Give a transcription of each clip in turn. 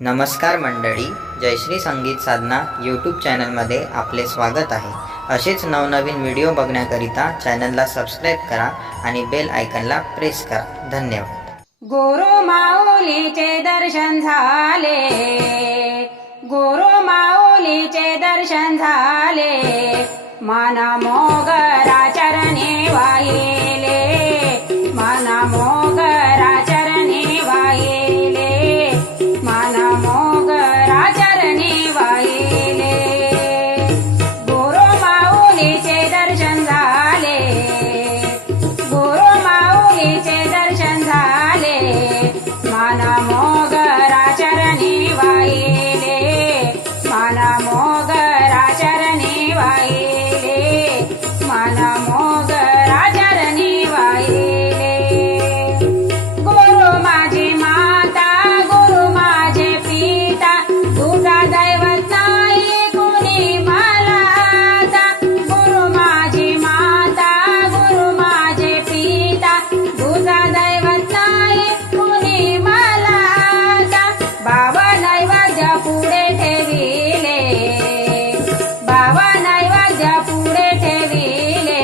नमस्कार मंडळी, जयश्री संगीत साधना यूट्यूब चॅनलमध्ये आपले स्वागत आहे। असेच नवनवीन व्हिडिओ बघण्याकरिता चॅनलला सबस्क्राईब करा आणि बेल आयकॉनला प्रेस करा। धन्यवाद। गुरु माऊलीचे दर्शन झाले, गुरु माऊलीचे दर्शन झाले, मना मोगरा चरणी वाहिले, मना मोगरा चरणी वाहिले, मना मोगरा चरणी वाहिले। गुरु माऊलीचे दर्शन झाले, गुरु माऊलीचे दर्शन झाले, मना मोगरा चरणी वाहिले, मना मोगरा चरणी वाहिले, मना मोगरा चरणी वाहिले। गुरु माझी माता, गुरु माझे पिता, तुझा दैवत नाही कुणी मला आता। गुरु माझी माता, गुरु माझे पिता, तुझा दैवत नाही कुणी मला आता। बाबा नैवेद्य पुढे ठेविले, बाबा नैवेद्य पुढे ठेविले,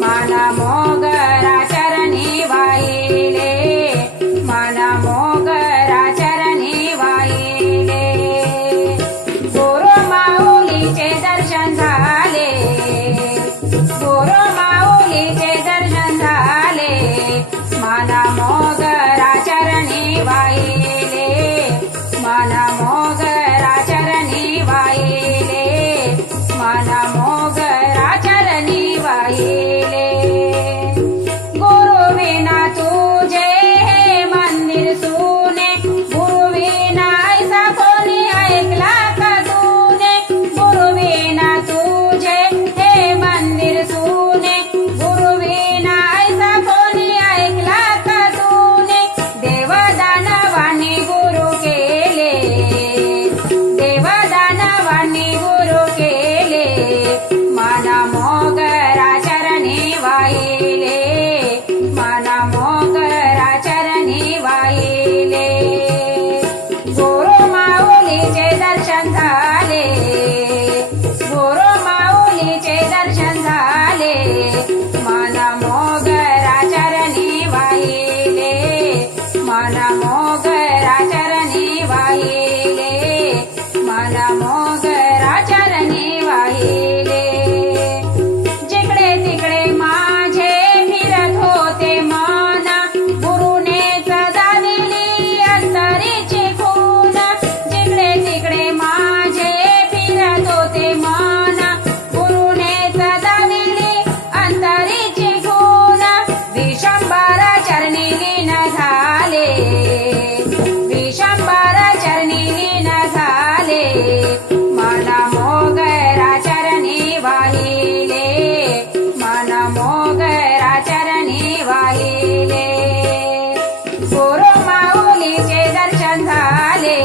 मना मोगरा चरणी वाहिले, मना मोगरा चरणी वाहिले। गुरु माऊलीचे दर्शन झाले, गुरु माऊलीचे दर्शन झाले, मना मोगरा चरणी वाहिले, मना मोगरा चरणी वाहिले, मना मोगरा चरणी वाहिले। गुरु विना तुझे हे मंदिर सुने, गुरु विना ऐसा कोणी ऐकला का तूने। गुरु विना तुझे हे मंदिर सुने, गुरु विना ऐसा कोणी ऐकला का तूने। देवदानवानी गुरु केले, देवदानवानी गुरु केले, मना मोगरा चरणी वाहिले, मना मोगरा चरणी वाहिले। गुरु माऊलीचे दर्शन झाले, गुरु माऊलीचे दर्शन झाले, मना मोगरा चरणी वाहिले, मना मोगरा चरणी वाहिले, मना मोगरा चरणी वाहिले। जिकडे तिकडे माझे फिरत होते मना, गुरुने सदा दिली अंतरीची खून। जिकडे तिकडे माझे फिरत होते मना, गुरुने सदा दिली अंतरीची खून। विशंबर चरणी लीन झाले, विशंबर चरणी लीन झाले, मना मोगरा चरणी वाहिले, मना मोगरा चरणी वाहिले। गुरु माऊलीचे दर्शन झाले,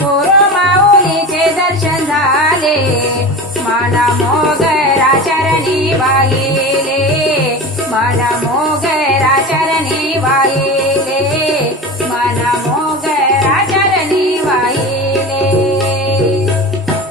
गुरु माऊलीचे दर्शन झाले, मना मोगरा चरणी वाहिले।